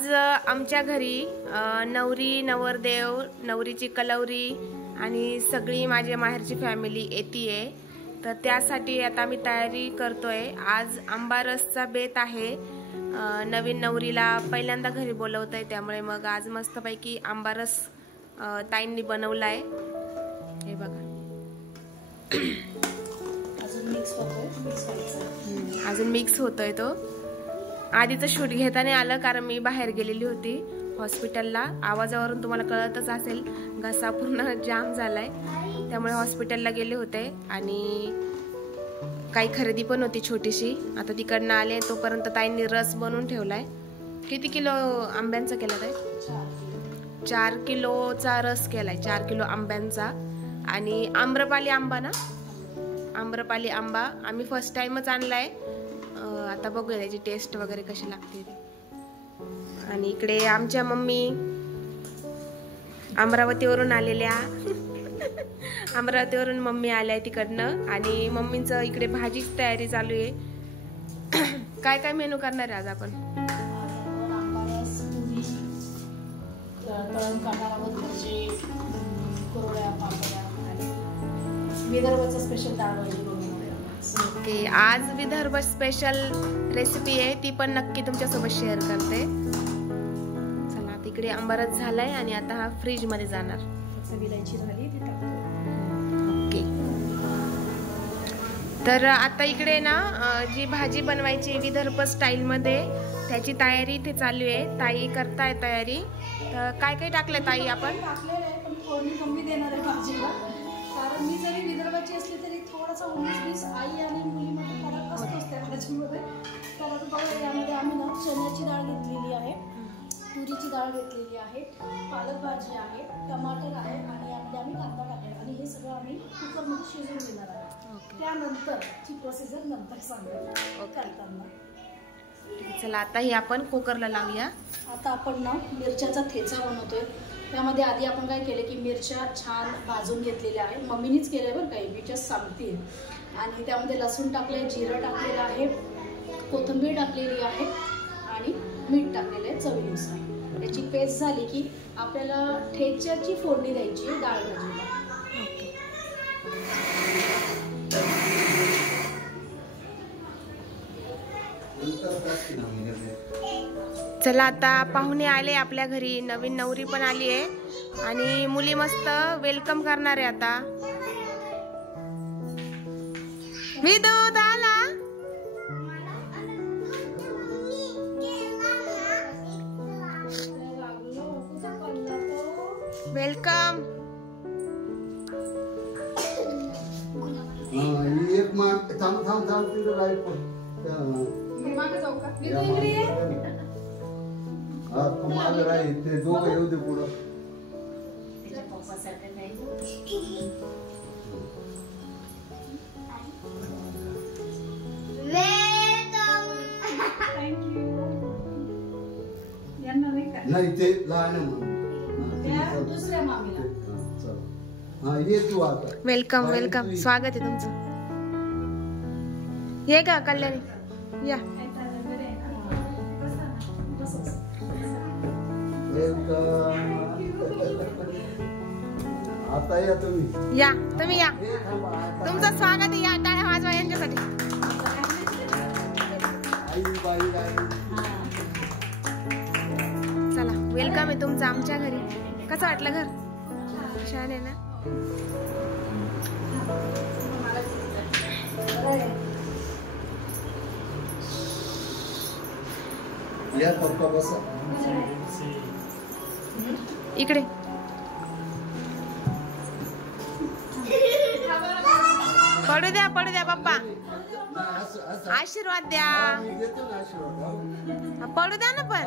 आज आमच्या घरी नवरी नवरदेव नवरीची कलवरी आणि सगळी माझ्या माहेरची फॅमिली येतीये, तर त्यासाठी आता आम्ही तयारी करतोय। आज आंबारसचा बेत आहे। नवीन नवरीला पहिल्यांदा घरी बोलवतोय, त्यामुळे मग आज मस्तपैकी आंबारस ताईंनी बनवलाय। हे बघा अजून मिक्स होतोय तो। आधीचं शूट घेताना आलं कारण मी बाहेर गेलेली होती हॉस्पिटलला। आवाजावरून तुम्हाला कळतच असेल घसा पूर्ण जाम झालाय, त्यामुळे हॉस्पिटलला गेले होते आणि काही खरेदी पण होती छोटीशी। आता तिकडनं आले तोपर्यंत ताईंनी रस बनवून ठेवलाय। किती किलो आंब्यांचा केला ताई? 4 किलोचा रस केलाय, 4 किलो आंब्यांचा। आणि आम्रपाली आंबा ना, आम्रपाली आंबा आम्ही फर्स्ट टाइमच आणलाय। आता बघूया त्याची टेस्ट वगैरे कशी लागते ते। आणि इकडे आमच्या मम्मी अमरावतीवरून आलेल्या अमरावतीवरून मम्मी आल्या तिकडनं, आणि मम्मींचं इकडे भाजीची तयारी चालू आहे। काय काय मेनू करणार आहे आज आपण? विदर्भाचा स्पेशल डाळ भाजी। ओके, आज विदर्भ स्पेशल रेसिपी आहे, ती पण नक्की तुमच्यासोबत शेअर करते। चला तिकडे आंबारस झालाय आणि आता हा फ्रीज मध्ये जाणार। विलायची झाली ती टाकतो। ओके, तर आता इकडे ना जी भाजी बनवायची विदर्भ स्टाईल मध्ये त्याची तयारी इथे चालू आहे। ताई करताय तयारी। तर काय काय टाकलंय ताई आपण? टाकलेलं आहे पण कोणी कमी देणार आहे भाजीला, कारण मी जरी विदर्भाची असली तरी थोडासा 19-20 आई आणि मुलीमध्ये फरक असतोच त्या भाजीमध्ये। तर आता बघा यामध्ये आम्ही ना चण्याची डाळ घेतलेली आहे, तुरीची डाळ घेतलेली आहे, पालक भाजी आहे, टमाटर आहे आणि यामध्ये आम्ही कांदा टाकला आणि हे सगळं आम्ही कुकरमध्ये शिजवून घेणार आहे। त्यानंतरची प्रोसिजर नंतर सांगेल करताना। चला आता हे आपण कुकरला लावूया। आता आपण ना मिरच्याचा ठेचा बनवतोय। त्यामध्ये आधी आपण काय केले की मिरच्या छान भाजून घेतलेल्या आहे, मम्मीनीच केले बरं काही, मी जस्ट सांगते। आणि त्यामध्ये लसूण टाकले, जिरं टाकलेलं आहे, कोथिंबीर टाकलेली आहे आणि मीठ टाकलेलं आहे चवीनुसार। त्याची पेस्ट झाली की आपल्याला ठेच्याची फोडणी द्यायची आहे डाळ भाजीला। चला आता पाहुणे आले आपल्या घरी, नवीन नवरी पण आली आहे आणि मुली मस्त वेलकम करणार आहे। आता विदूत आला, वेलकम। एक माग थांब थांब थांब तिकडे राईट हा तुम्हाला राहील ते दोघं येऊ दे पुढं। नाही ते लहान दुसऱ्या मामीला। हा ये तू आता। वेलकम वेलकम, स्वागत आहे तुमचं। ये का कल्याणी या। आता या तुम्ही या, तुम्ही या, तुमचं स्वागत आहे। या टाळ्या वाजवा यांच्यासाठी। चला वेलकम आहे तुमचं आमच्या घरी। कसं वाटलं घर? छान आहे ना? या पप्पा बसा इकडे। पडू द्या पप्पा, आशीर्वाद द्या। पडू द्या ना पण।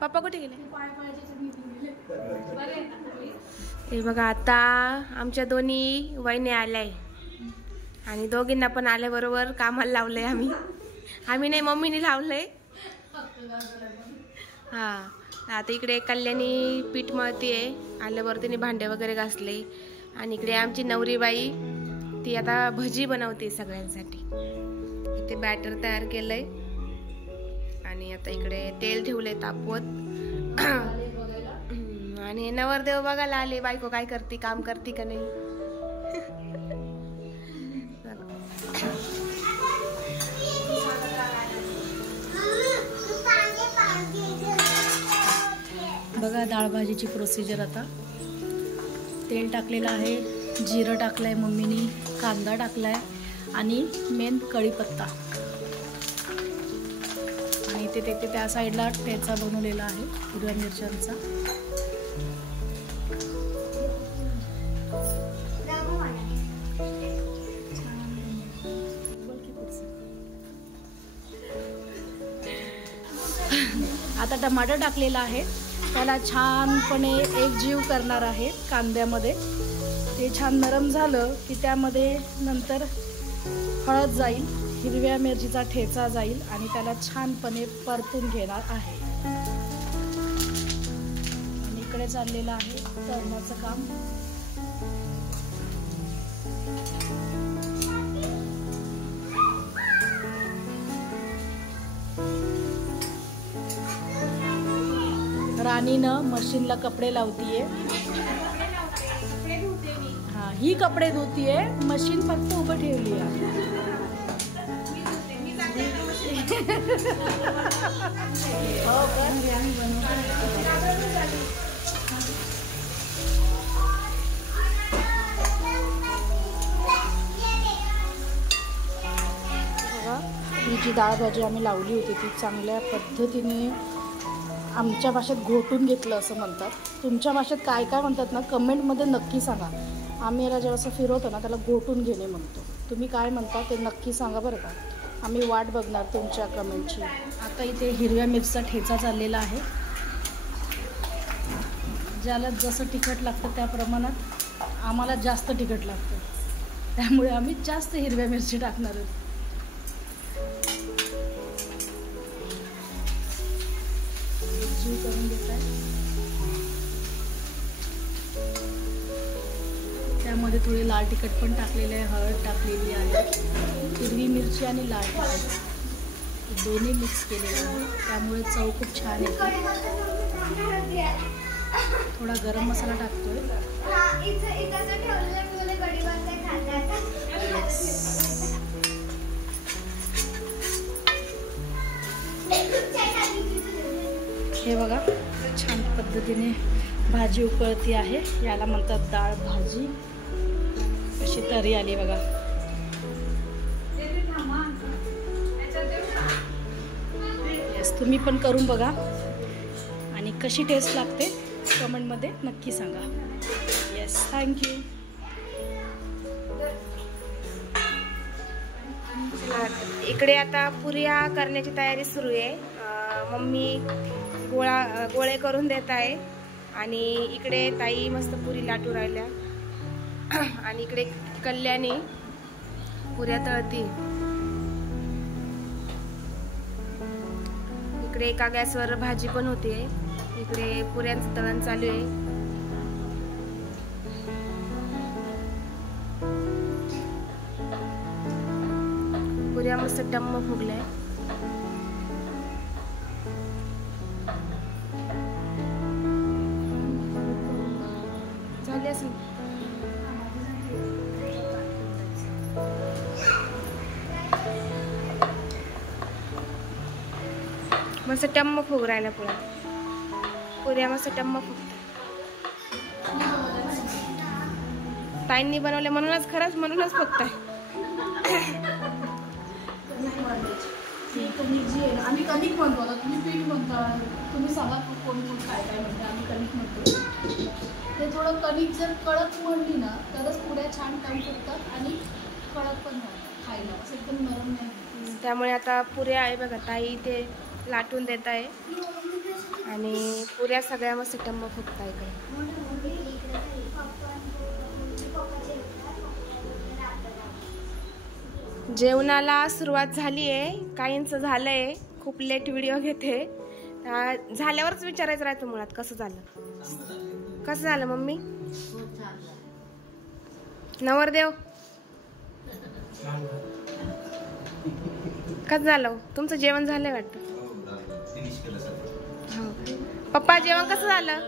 पप्पा कुठे गेले? हे बघा आता आमच्या दोन्ही वहिनी आल्याय आणि दोघींना पण आल्याबरोबर कामाला लावलंय आम्ही नाही, मम्मीने लावलंय। हा आता इकडे कल्याणी पीठ मळतीये, आल्यावर तिने भांडे वगैरे घासले। आणि इकडे आमची नवरी बाई ती आता भजी बनवते सगळ्यांसाठी। इथे बॅटर तयार केलंय आणि आता इकडे तेल ठेवले तापवत आणि नवरदेव बघायला आले बायको काय करते, काम करते का नाही. बघा डाळ भाजीची प्रोसिजर. आता तेल टाकलेलं आहे, जिरं टाकलंय मम्मीनी, कांदा टाकलाय आणि मेन कढीपत्ता. आणि ते त्या साईडला ठेचा बनवलेला आहे हिरव्या मिरच्यांचा. आता टमाटर टाकलेला आहे, त्याला छानपणे एकजीव करणार आहे कांद्यामध्ये. ते छान नरम झालं की त्यामध्ये नंतर हळद जाईल, हिरव्या मिरचीचा ठेचा जाईल आणि त्याला छानपणे परतून घेणार आहे. आणि इकडे चाललेलं आहे तळण्याचं काम. राणीनं मशीनला कपडे लावतीये. हा, ही कपडे धुतीये, मशीन फक्त उभं ठेवली आहे. ही जी डाळ भाजी आम्ही लावली होती ती चांगल्या पद्धतीने आमच्या भाषेत घोटून घेतलं असं म्हणतात. तुमच्या भाषेत काय काय म्हणतात ना कमेंटमध्ये नक्की सांगा. आम्ही याला जेव्हा असं फिरवतो ना त्याला घोटून घेणे म्हणतो. तुम्ही काय म्हणता ते नक्की सांगा बरं का. आम्ही वाट बघणार तुमच्या कमेंटची. आता इथे हिरव्या मिरचीचा ठेचा चाललेला आहे. ज्याला जसं तिखट लागतं त्या प्रमाणात आम्हाला जास्त तिखट लागतं, त्यामुळे आम्ही जास्त हिरव्या मिरची टाकणार आहोत. करून घेत आहे. त्यामध्ये थोडे लाल तिखट पण टाकलेले आहे, हळद टाकलेली आहे, हिरवी मिरची आणि लाल तिखट दोन्ही मिक्स केलेले आहे. त्यामुळे चव खूप छान येते. थोडा गरम मसाला टाकतोय. हे बघा छान पद्धतीने भाजी उकळती आहे. याला म्हणतात डाळ भाजी. अशी तरी आली बघा. येस, तुम्ही पण करून बघा आणि कशी टेस्ट लागते कमेंटमध्ये नक्की सांगा. Yes, thank you. इकडे आता पुऱ्या करण्याची तयारी सुरू आहे. मम्मी गोळे करून देत आहे आणि इकडे ताई मस्त पुरी लाटू राहिल्या आणि इकडे कल्याणी पुऱ्या तळती. इकडे एका गॅसवर भाजी पण होते. इकडे पुऱ्यांचं तळण चालू आहे. पुऱ्या मस्त टम्म फुगल्या. झाली असेल. मस्त टम्म फुग राहिला पुऱ्या मस्त टम्म फुगतात. ताईंनी बनवले म्हणूनच, खरंच म्हणूनच फुगताय. कणिक जी आहे ना, आम्ही कणिक म्हणतो ना, तुम्ही पीठ म्हणता. तुम्ही सांगा कोण कोण काय काय म्हणते. आम्ही कणिक म्हणतो. ते थोडं कणिक जर कडक म्हणली ना तरच पुऱ्या छान टम फुगतात आणि कडक पण होतात खायला, असं एकदम नरम नाही. त्यामुळे आता पुऱ्या आहे बघा, ताई ते लाटून देत आहे आणि पुऱ्या सगळ्या मस्त टम्म फुगताय इकडे. जेवणाला सुरुवात झाली आहे. काहींचं झालंय. खूप लेट व्हिडिओ घेते. झाल्यावरच विचारायचं राहतं मुळात कसं झालं. कसं झालं मम्मी? नवरदेव कसं झालं? तुमचं जेवण झालंय वाटतं. पप्पा जेवण कसं झालं?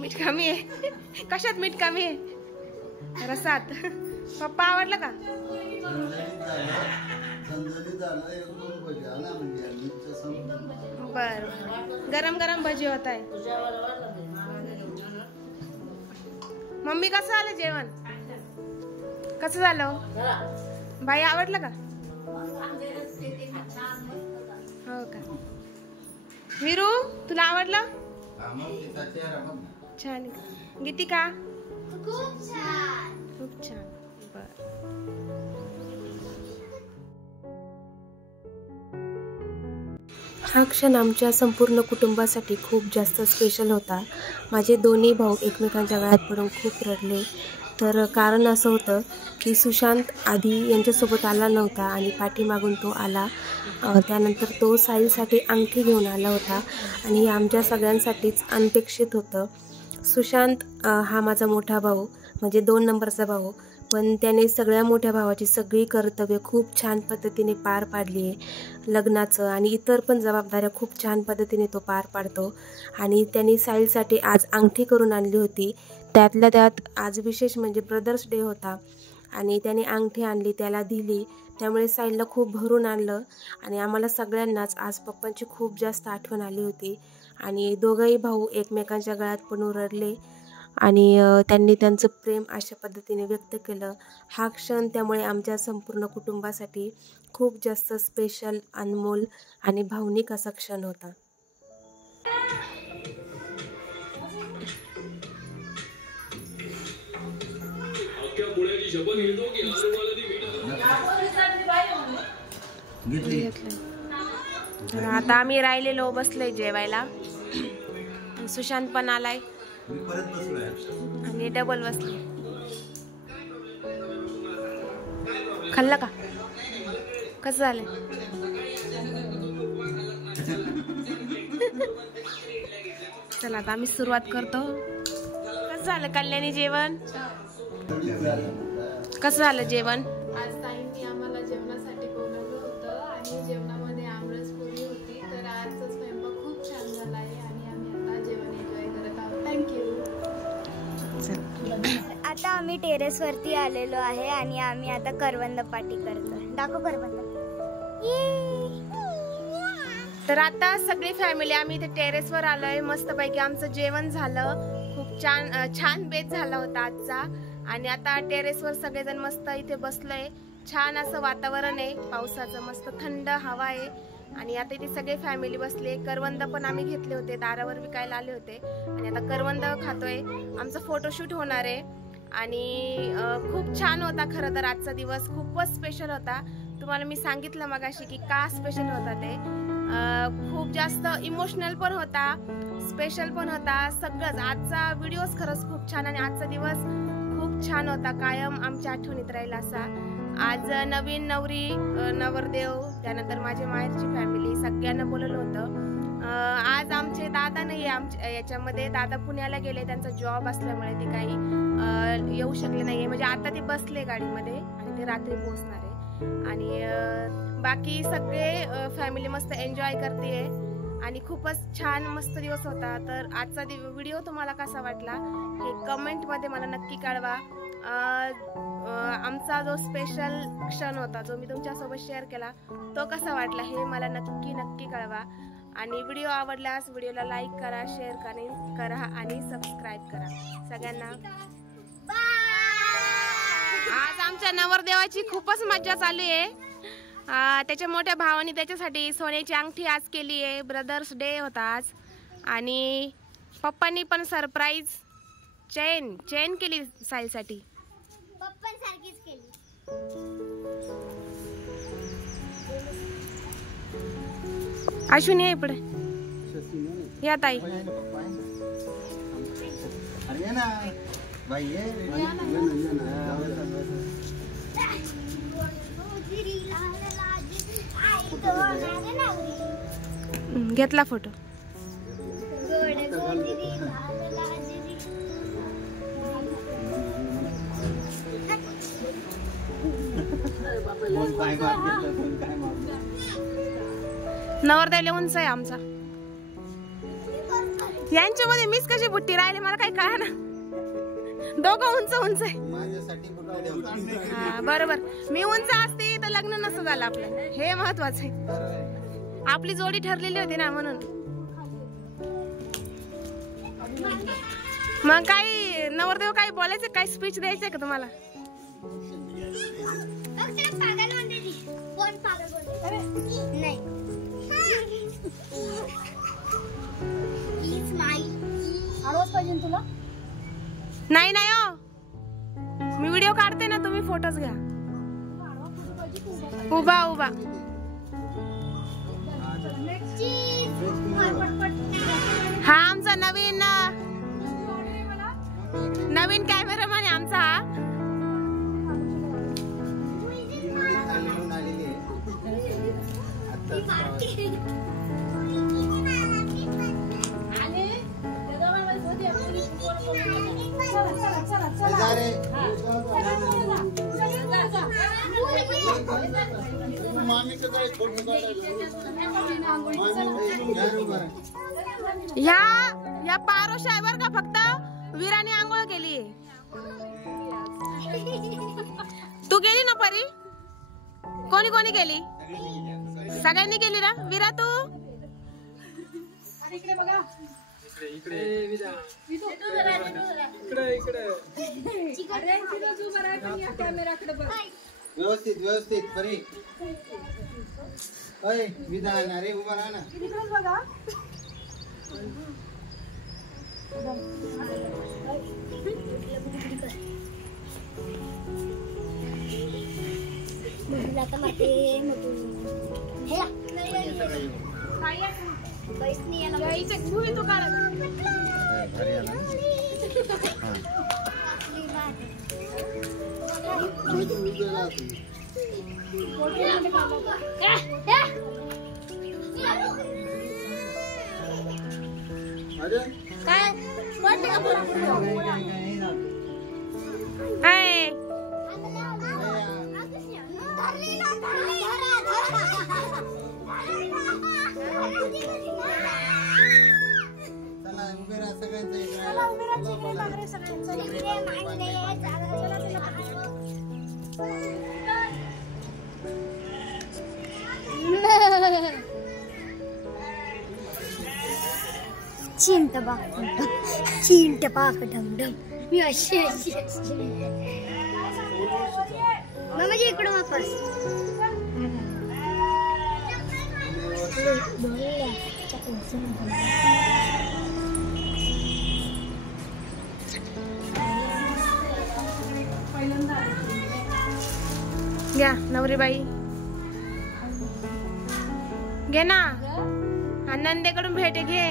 मीठ कमी आहे. कशात मीठ कमी आहे? रसात. पप्पा आवडलं का? बर, गरम गरम भजी होत आहे. मम्मी कसं झालं जेवण? कसं झालं? बाई आवडलं का? हो का? वीरू तुला आवडलं? छान. गीतिका खूप छान. बर. हा क्षण आमच्या संपूर्ण कुटुंबासाठी खूप जास्त स्पेशल होता. माझे दोन्ही भाऊ एकमेकांच्या गळ्यात पडून खूप रडले. तर कारण असं होतं की सुशांत आधी यांच्यासोबत आला नव्हता आणि पाठीमागून तो आला. त्यानंतर तो साहिलसाठी अंगठी घेऊन आला होता आणि आमच्या सगळ्यांसाठीच अनपेक्षित होतं. सुशांत हा माझा मोठा भाऊ, म्हणजे 2 नंबरचा भाऊ, पण त्याने सगळ्या मोठ्या भावाची सगळी कर्तव्य खूप छान पद्धतीने पार पाडली आहे. लग्नाचं आणि इतर पण जबाबदाऱ्या खूप छान पद्धतीने तो पार पाडतो. आणि त्यांनी साहिलसाठी आज अंगठी करून आणली होती. त्यातल्या त्यात आज विशेष म्हणजे ब्रदर्स डे होता आणि त्याने अंगठी आणली, त्याला दिली. त्यामुळे साहिलला खूप भरून आणलं आणि आम्हाला सगळ्यांनाच आज पप्पांची खूप जास्त आठवण आली होती. आणि दोघंही भाऊ एकमेकांच्या गळ्यात पडून रडले आणि त्यांनी त्यांचं प्रेम अशा पद्धतीने व्यक्त केलं. हा क्षण त्यामुळे आमच्या संपूर्ण कुटुंबासाठी खूप जास्त स्पेशल, अनमोल आणि भावनिक असा क्षण होता. तर आता आम्ही राहिलेलो बसलोय जेवायला. सुशांत पण आलाय आणि डबल बसले. खाल्लं का? कसं झालं? चला आता आम्ही सुरुवात करतो. कसं झालं कल्याणी जेवण? कसं झालं जेवण? आज ताईंनी आम्हाला जेवणासाठी बोलवलं होतं आणि जेवणामध्ये आमरस पोळी होती. तर आजचा स्वयंपाक खूप छान झाला आहे आणि आम्ही आता जेवण एन्जॉय करत आहोत. थँक्यू. आता आम्ही टेरेसवरती आलेलो आहे आणि आम्ही आता करवंद पार्टी करतोय. दाखव करवंद. तर आता सगळी फॅमिली आम्ही इथे टेरेसवर आलोय. मस्तपैकी आमचं जेवण झालं. खूप छान बेत झाला होता आजचा. आणि आता टेरेसवर सगळेजण मस्त इथे बसलोय. छान असं वातावरण आहे, पावसाचं मस्त थंड हवा आहे. आणि आता इथे सगळे फॅमिली बसले. करवंद पण आम्ही घेतले होते, दारावर विकायला आले होते आणि आता करवंद खातोय. आमचं फोटोशूट होणार आहे आणि खूप छान होता. खरं तर आजचा दिवस खूपच स्पेशल होता. तुम्हाला मी सांगितलं मगाशी की का स्पेशल होता ते. खूप जास्त इमोशनल पण होता, स्पेशल पण होता, सगळंच. आजचा व्हिडिओज खरंच खूप छान आणि आजचा दिवस खूप छान होता. कायम आमच्या आठवणीत राहील असा. आज नवीन नवरी, नवरदेव, त्यानंतर माझी माहेरची फॅमिली सगळ्यांना बोलवलं होतं. आज आमचे दादा नाही आमच्या याच्यामध्ये, दादा पुण्याला गेले. त्यांचा जॉब असल्यामुळे ते काही येऊ शकले नाही. म्हणजे आता ते बसले गाडीमध्ये आणि ते रात्री पोहोचणार आहे. आणि बाकी सगळे फॅमिली मस्त एन्जॉय करते आणि खूपच छान मस्त दिवस होता. तर आजचा व्हिडिओ तुम्हाला कसा वाटला हे कमेंटमध्ये मला नक्की कळवा. आमचा जो स्पेशल क्षण होता जो मी तुमच्यासोबत शेअर केला तो कसा वाटला हे मला नक्की कळवा. आणि व्हिडिओ आवडल्यास व्हिडिओला लाईक करा, शेअर करा आणि सबस्क्राईब करा. सगळ्यांना आज आमच्या नवरदेवाची खूपच मज्जा चालू आहे. त्याच्या मोठ्या भावाने त्याच्यासाठी सोन्याची अंगठी आज केली आहे. ब्रदर्स डे होता आज. आणि पप्पांनी पण सरप्राईज चेन केली साहिलसाठी. पप्पांसारखीच केली. अश्विनी आहे पुढे या ताई. घेतला फोटो. नवरदेव उंच आहे आमचा. यांच्यामध्ये मीच कशी बुट्टी राहिले मला काही कळा ना. दोघं उंच उंच आहे. बरोबर, मी उंच असते तर लग्न नसतं झालं आपलं, हे महत्वाचं आहे. आपली जोडी ठरलेली होती ना म्हणून. मग काही नवरदेव काही बोलायचं, काही स्पीच द्यायचंय का तुम्हाला? आडवाच पाहिजे तुला? नाही नाही हो, मी व्हिडिओ काढते ना, तुम्ही फोटोज घ्या. उभा उभा. हा आमचा नवीन कॅमेरामॅन आहे आमचा हा. या पारोश आहे बर का, फक्त वीराने आंघोळ केली. तू गेली ना परी? कोणी कोणी केली? सगळ्यांनी केली ना. विरा तू इकडे बघा. व्यवस्थित व्यवस्थित परी. विधान अरे उभा राहा ना. बघा तो काढा. चिंटपाक डमडम. मी अशी म्हणजे इकडं वापस. घ्या नवरीबाई, घे ना. नंदेकडून भेट घे.